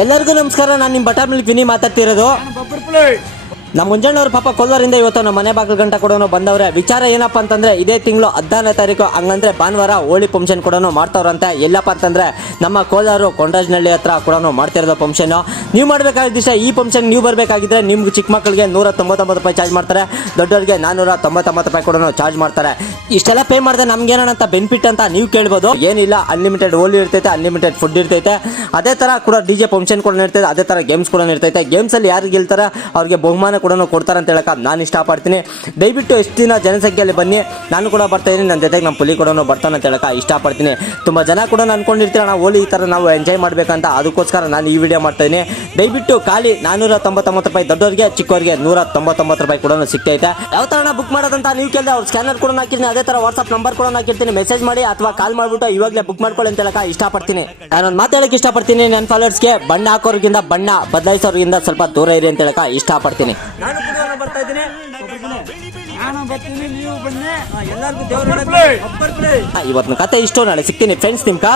ಎಲ್ಲರಿಗೂ ನಮಸ್ಕಾರ. ನಾನು ನಿಮ್ಮ ಬಟರ್ ಮಿಲ್ಕ್ ವಿನಿ ಮಾತಾಡ್ತಿರೋದು. ನಮ್ಮ ಮುಂಜಾನೆಯವ್ರ ಪಾಪ ಕೊಲ್ಲೂರಿಂದ ಇವತ್ತು ನಮ್ಮ ಮನೆ ಬಾಗಿಲು ಗಂಟ ಕೂಡ ಬಂದವ್ರೆ. ವಿಚಾರ ಏನಪ್ಪ ಅಂತಂದ್ರೆ ಇದೇ ತಿಂಗಳು 14ನೇ ತಾರೀಕು ಹಂಗಂದ್ರೆ ಭಾನುವಾರ ಹೋಳಿ ಫಂಕ್ಷನ್ ಕೂಡ ಮಾಡ್ತಾವ್ರಂತೆ. ಎಲ್ಲಪ್ಪ ಅಂತಂದ್ರೆ ನಮ್ಮ ಕೋಲಾರ ಕೊಂಡರಾಜನಹಳ್ಳಿ ಹತ್ರ ಕೂಡ ಮಾಡ್ತಿರೋದು ಫಂಕ್ಷನ್. ನೀವು ಮಾಡಬೇಕಾದ ದಿವಸ ಈ ಫಂಕ್ಷನ್ ನೀವು ಬರಬೇಕಾಗಿದ್ರೆ ನಿಮ್ಗೆ ಚಿಕ್ಕ ಮಕ್ಕಳಿಗೆ 199 ರೂಪಾಯಿ ಚಾರ್ಜ್ ಮಾಡ್ತಾರೆ, ದೊಡ್ಡವರಿಗೆ 499 ರೂಪಾಯಿ ಕೂಡ ಚಾರ್ಜ್ ಮಾಡ್ತಾರೆ. ಇಷ್ಟೆಲ್ಲ ಪೇ ಮಾಡಿದ್ರೆ ನಮ್ಗೆ ಏನಂತ ಬೆನಿಫಿಟ್ ಅಂತ ನೀವು ಕೇಳ್ಬೋದು. ಏನಿಲ್ಲ, ಅನ್ಲಿಮಿಟೆಡ್ ಹೋಲಿ ಇರ್ತೈತೆ, ಅನ್ಲಿಮಿಟೆಡ್ ಫುಡ್ ಇರ್ತೈತೆ, ಅದೇ ತರ ಕೂಡ DJ ಫಂಕ್ಷನ್ ಕೂಡ ಇರ್ತೈತೆ, ಅದೇ ತರ ಗೇಮ್ಸ್ ಕೂಡ ಇರ್ತೈತೆ. ಗೇಮ್ಸ್ ಅಲ್ಲಿ ಯಾರು ಗೆಲ್ತಾರೆ ಅವ್ರಿಗೆ ಬಹುಮಾನ ಕೂಡ ಕೊಡ್ತಾರೆ ಅಂತ ಹೇಳಕ್ಕೆ ನಾನು ಇಷ್ಟಪಡ್ತೀನಿ. ದಯವಿಟ್ಟು ಎಷ್ಟು ದಿನ ಜನಸಂಖ್ಯೆಯಲ್ಲಿ ಬನ್ನಿ, ನಾನು ಕೂಡ ಬರ್ತಾ ಇದ್ದೀನಿ, ನನ್ನ ಜೊತೆಗೆ ನಮ್ಮ ಪುಲಿ ಕೂಡ ಬರ್ತಾನೆ ಅಂತ ಹೇಳಕ್ಕೆ ಇಷ್ಟಪಡ್ತೀನಿ. ತುಂಬ ಜನ ಕೂಡ ಅನ್ಕೊಂಡಿರ್ತೀರ ನಾವು ಹೋಲಿ ಈ ಥರ ನಾವು ಎಂಜಾಯ್ ಮಾಡಬೇಕಂತ, ಅದಕ್ಕೋಸ್ಕರ ನಾನು ಈ ವಿಡಿಯೋ ಮಾಡ್ತಾ ಇದ್ದೀನಿ. ದಯವಿಟ್ಟು ಖಾಲಿ 499 ರೂಪಾಯಿ, ದೊಡ್ಡವರಿಗೆ ಚಿಕ್ಕವರಿಗೆ 199 ರೂಪಾಯಿ ಕೂಡ ಸಿಗ್ತೈತೆ. ಯಾವ ಥರ ಬುಕ್ ಮಾಡೋದಂತ ನೀವು ಕೇಳಿದ್ರೆ ಅವ್ರ ಸ್ಕ್ಯಾನರ್ ಕೂಡ ಹಾಕಿರ್ತೀನಿ, ಅದೇ ಥರ ವಾಟ್ಸಪ್ ನಂಬರ್ ಕೂಡ ಹಾಕಿರ್ತೀನಿ. ಮೆಸೇಜ್ ಮಾಡಿ ಅಥವಾ ಕಾಲ್ ಮಾಡಿಬಿಟ್ಟು ಇವಾಗಲೇ ಬುಕ್ ಮಾಡ್ಕೊಳ್ಳಿ ಅಂತ ಹೇಳಕ್ಕೆ ಇಷ್ಟಪಡ್ತೀನಿ. ನಾನೊಂದು ಮಾತು ಹೇಳಕ್ಕೆ ಇಷ್ಟಪಡ್ತೀನಿ, ನನ್ನ ಫಾಲೋವರ್ಸ್ಗೆ ಬಣ್ಣ ಹಾಕೋರ್ಗಿಂತ ಬಣ್ಣ ಬದಲಾಯಿಸೋರ್ಗಿಂತ ಸ್ವಲ್ಪ ದೂರ ಇರಿ ಅಂತ ಹೇಳಕ್ಕೆ ಇಷ್ಟಪಡ್ತೀನಿ. ಬರ್ತಾ ಇದ್ದೀನಿ, ಇವತ್ತಿನ ಕತೆ ಇಷ್ಟು, ನಾಳೆ ಸಿಗ್ತೀನಿ ಫ್ರೆಂಡ್ಸ್ ನಿಮ್ಗೆ.